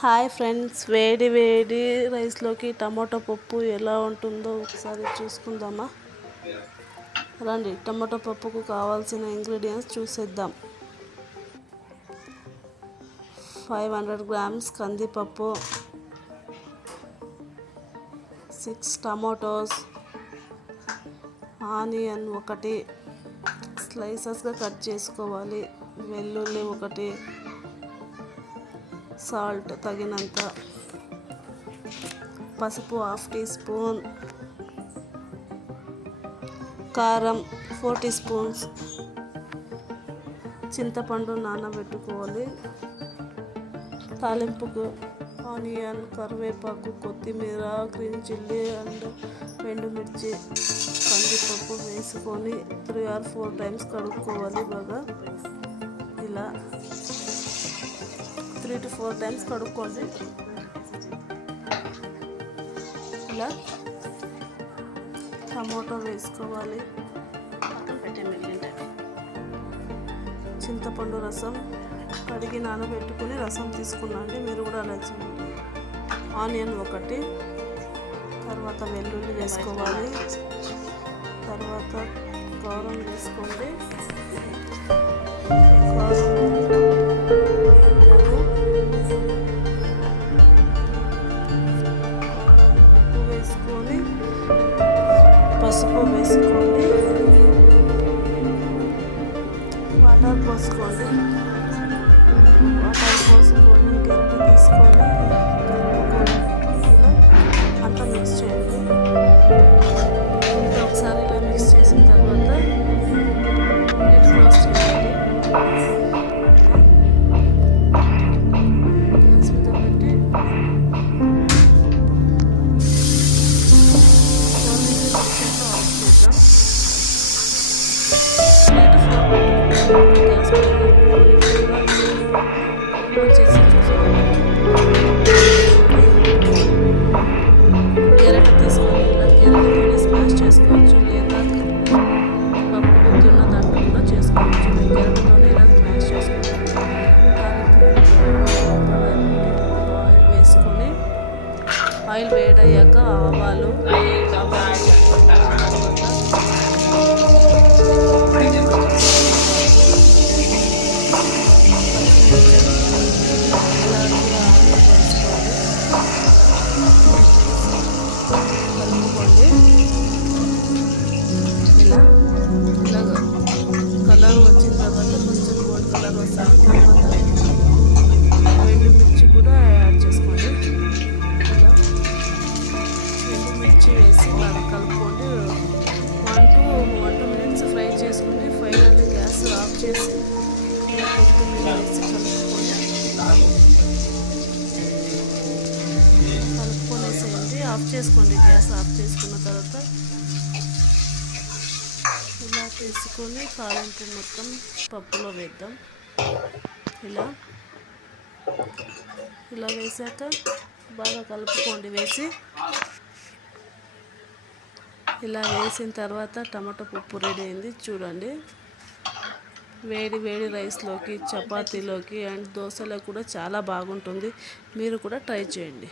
Hi friends, వేడి వేడి రైస్లోకి టమాటో పప్పు ఎలా ఉంటుందో ఒకసారి చూసుకుందామా రండి. టమాటో పప్పుకు కావాల్సిన ఇంగ్రీడియంట్స్ చూసేద్దాం. 500 grams కందిపప్పు, 6 టమాటోస్, ఆనియన్ ఒకటి స్లైసెస్గా కట్ చేసుకోవాలి, వెల్లుల్లి ఒకటి, సాల్ట్ తగినంత, పసుపు 1/2 టీ స్పూన్, కారం 4 టీ స్పూన్స్, చింతపండు నానబెట్టుకోవాలి. తాలింపుకు ఆనియన్, కరివేపాకు, కొత్తిమీర, గ్రీన్ చిల్లీ అండ్ ఎండుమిర్చి, కందిపప్పు వేసుకొని 3 or 4 times కడుక్కోవాలి. బాగా ఇలా 3 to 4 times కడుక్కోండి. ఇలా టమాటో వేసుకోవాలి. చింతపండు రసం కడిగి నానబెట్టుకుని రసం తీసుకున్నాండి, మీరు కూడా అలా చేయండి. ఆనియన్ ఒకటి, తర్వాత వెల్లుల్లి వేసుకోవాలి, తర్వాత కారం వేసుకోండి. వేసుకొని పసుపు వేసుకోండి, వాటర్ పోసుకొని గరిటె తీసుకొని ఇలా అంతా మిక్స్ చేయండి. ఒకసారి ఇలా మిక్స్ చేసిన తర్వాత లిడ్ క్లోజ్ చేయండి. గ్యాస్ మీద పెట్టి 4 విజిల్స్ వచ్చాక ఆఫ్ చేద్దాం. 3 to 4 పెట్టుకుంటాం గ్యాస్ మీద. చేసి గెరట తీసుకొని ఇలా గెరటతోనే స్మాష్ చేసుకోవచ్చు, లేదా పప్పు గుత్తున్న దాంట్లో కూడా చేసుకోవచ్చు. గెరటతోనే ఇలా స్మాష్ చేసుకోవచ్చు. ఆయిల్ వేసుకొని ఆయిల్ వేడయ్యాక ఆవాలు కలర్ వచ్చిన తర్వాత కొంచెం గోల్డ్ కలర్ వస్తాయి. తర్వాత ఎండుమిర్చి కూడా యాడ్ చేసుకోండి. ఇలా ఎండుమిర్చి వేసి బాగా కలుపుకోండి. 1 to 2 minutes ఫ్రై చేసుకోండి. ఫైనల్లీ గ్యాస్ ఆఫ్ చేసి కొత్తిమీర వేసి కలుపుకొనేసేయండి. ఆఫ్ చేసుకోండి. గ్యాస్ ఆఫ్ చేసుకున్న తర్వాత ఇలా తీసుకొని తాలింపు మొత్తం పప్పులో వేద్దాం. ఇలా వేసాక బాగా కలుపుకోండి. ఇలా వేసిన తర్వాత టమాటో పప్పు రెడీ అయింది. చూడండి, వేడి వేడి రైస్లోకి, చపాతీలోకి అండ్ దోశలో కూడా చాలా బాగుంటుంది. మీరు కూడా ట్రై చేయండి.